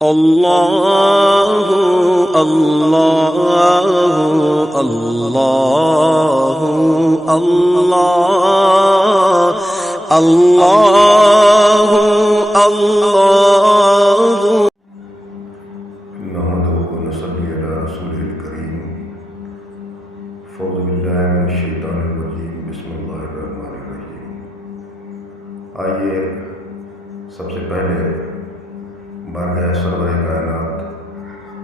اللہ اللہ اللہ اللہ اللہ اللہ نحمده ونصلي على رسوله الكريم فاعوذ بالله من الشیطان الرجیم بسم اللہ الرحمن الرحیم۔ آئیے سب سے پہلے بارگاہ سرور کائنات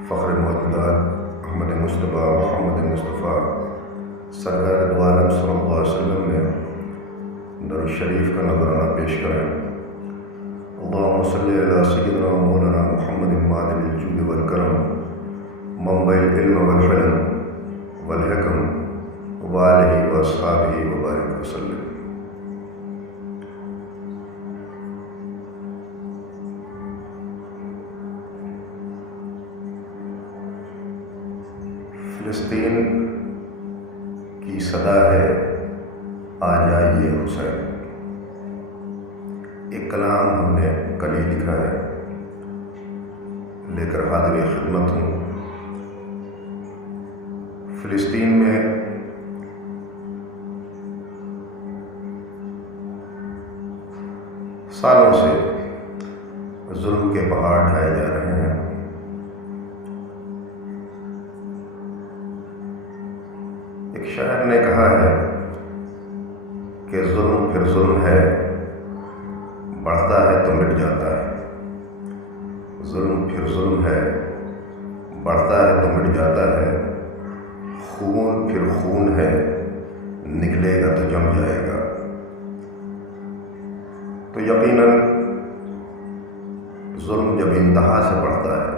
فخر موجودات احمد مصطفیٰ محمد مصطفیٰ سرکار دو عالم صلی اللہ علیہ وسلم میں درود شریف کا نذرانہ پیش کریں۔ اللہم صلی علی سیدنا مولانا محمد معدن الجود والکرم منبع العلم والحلم والحکم وآلہ واصحابہ وبارک وسلم۔ فلسطین کی صدا ہے آ جائیے حسین، ایک کلام ہم نے کل ہی لکھا ہے، لے کر حاضر خدمت ہوں۔ فلسطین میں سالوں سے ظلم کے پہاڑ ڈھائے جا رہے ہیں۔ ایک شاعر نے کہا ہے کہ ظلم پھر ظلم ہے، بڑھتا ہے تو مٹ جاتا ہے۔ ظلم پھر ظلم ہے، بڑھتا ہے تو مٹ جاتا ہے۔ خون پھر خون ہے، نکلے گا تو جم جائے گا۔ تو یقیناً ظلم جب انتہا سے بڑھتا ہے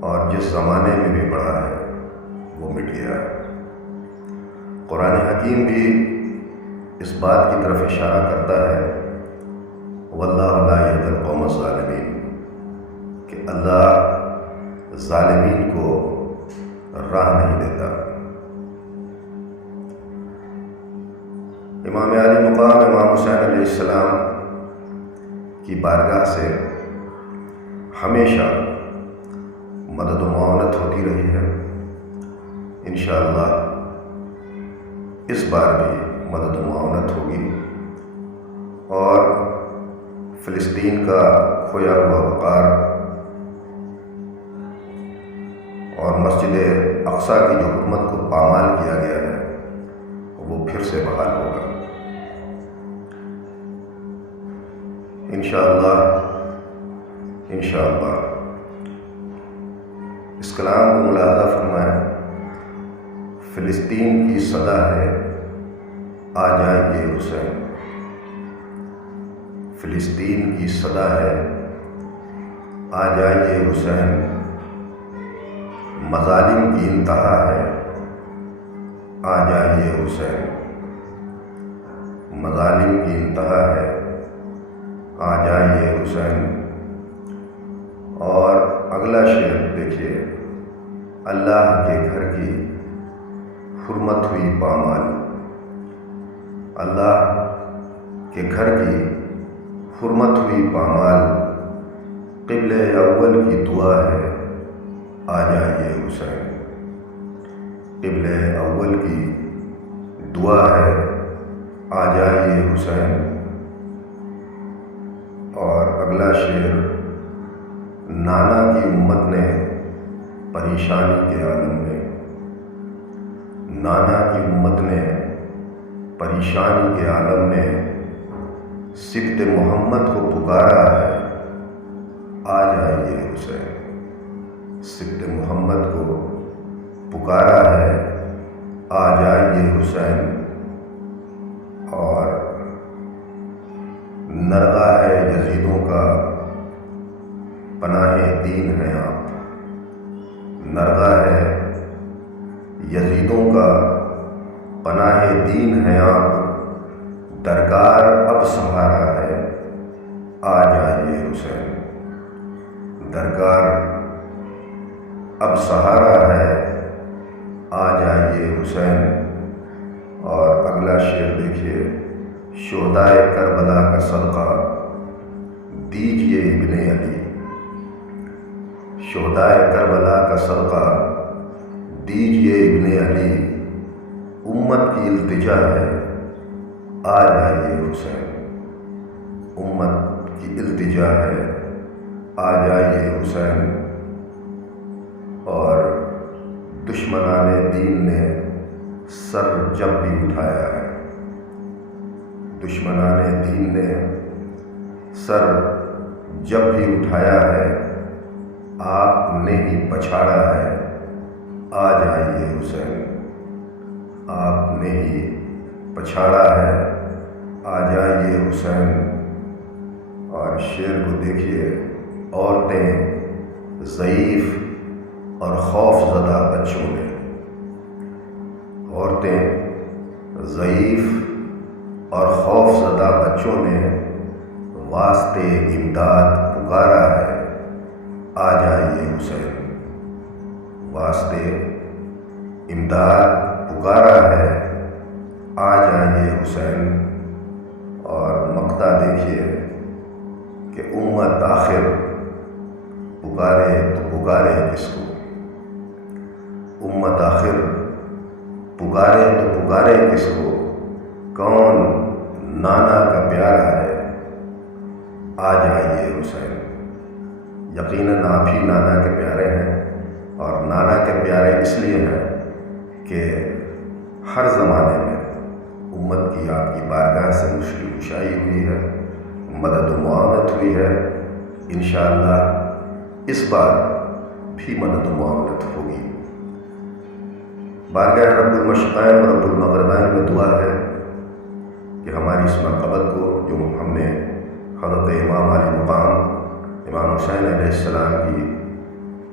اور جس زمانے میں بھی بڑھا ہے وہ مٹ گیا ہے۔ قرآن حکیم بھی اس بات کی طرف اشارہ کرتا ہے واللہ لا یہدی القوم الظالمین، کہ اللہ ظالمین کو راہ نہیں دیتا۔ امام علی مقام امام حسین علیہ السلام کی بارگاہ سے ہمیشہ مدد و معاونت ہوتی رہی ہے، انشاءاللہ اس بار بھی مدد و معاونت ہوگی، اور فلسطین کا کھویا ہوا وقار اور مسجد اقصیٰ کی جو حکومت کو پامال کیا گیا ہے وہ پھر سے بحال ہوگا انشاءاللہ۔ انشاءاللہ اس کلام کو ملاحظہ فرمائیں۔ فلسطین کی صدا ہے آ جائیے حسین، فلسطین کی صدا ہے آ جائیے حسین، مظالم کی انتہا ہے آ جائیے حسین، مظالم کی انتہا ہے آ جائیے حسین۔ اور اگلا شعر دیکھیے، اللہ کے گھر کی حرمت ہوئی پامال، اللہ کے گھر کی حرمت ہوئی پامال، قبلہ اول کی دعا ہے آ جائیے حسین، قبلہ اول کی دعا ہے آ جائیے حسین۔ اور اگلا شعر، نانا کی امت نے پریشانی کے عالم میں، نانا کی امت نے پریشانی کے عالم میں سبط محمد کو پکارا ہے آ جائیے حسین، سبط محمد کو پکارا ہے آ جائیے حسین۔ اور نرغہ ہے یزیدوں کا پناہ دین ہے آپ، نرغہ ہے یزیدوں کا پناہ دین ہے آپ، درکار اب سہارا ہے آ جائیے حسین، درکار اب سہارا ہے آ جائیے حسین۔ اور اگلا شعر دیکھیے، شہدائے کربلا کا صدقہ دیجئے ابن علی، شہدائے کربلا کا صدقہ دیجئے ابن علی، امت کی التجا ہے آ جائیے حسین، امت کی التجا ہے آ جائیے حسین۔ اور دشمنان دین نے سر جب بھی اٹھایا ہے، دشمنان دین نے سر جب بھی اٹھایا ہے، آپ نے ہی پچھاڑا ہے آ جائیے حسین، آپ نے ہی پچھاڑا ہے آ جائیے حسین۔ اور شعر کو دیکھیے، عورتیں ضعیف اور خوف زدہ بچوں نے، عورتیں ضعیف اور خوف زدہ بچوں نے واسطے امداد پکارا ہے آ جائیے حسین، واسطے امداد پکارا ہے آ جائیے حسین۔ اور مقطع دیکھیے کہ امت آخر پکارے تو پکارے کس کو، امت آخر پکارے تو پکارے کس کو، کون نانا کا پیارا ہے آ جائیے حسین۔ یقیناً آپ ہی نانا کے پیارے ہیں، اور نانا کے پیارے اس لیے ہیں کہ ہر زمانے میں امت کی آپ کی بارگاہ سے مشکل کشائی ہوئی ہے، مدد و معاونت ہوئی ہے، انشاءاللہ اس بار بھی مدد و معاونت ہوگی۔ بارگاہ رب المشرقین و رب المغربین میں دعا ہے کہ ہماری اس مرتبت کو جو ہم نے حضرت امام علی مقام امام حسین علیہ السلام کی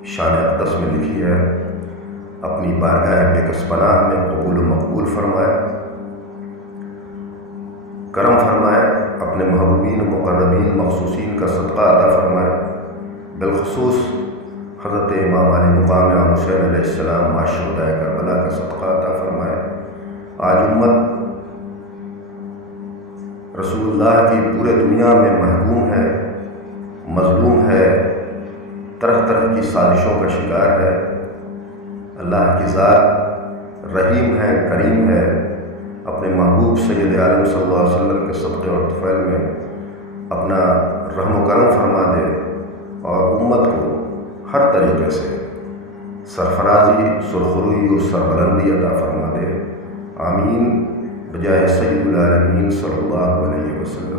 شان اقدس میں لکھی ہے، اپنی بارگاہ بے کس پناہ میں قبول و مقبول فرمائے، کرم فرمائے، اپنے محبوبین و مقربین مخصوصین کا صدقہ عطا فرمائے، بالخصوص حضرت امام علی مقام امام حسین علیہ السلام معشوقۂ کربلا کا صدقہ عطا فرمائے۔ آج امت رسول اللہ کی پورے دنیا میں محکوم ہے، مظلوم ہے، طرح طرح کی سازشوں کا شکار ہے۔ اللہ کی ذات رحیم ہے، کریم ہے، اپنے محبوب سید عالم صلی اللہ علیہ وسلم کے صدقے اور طفیل میں اپنا رحم و کرم فرما دے اور امت کو ہر طریقے سے سرفرازی، سرخروئی اور سربلندی عطا فرما دے، آمین، بجائے سید العالمین صلی اللہ علیہ وسلم۔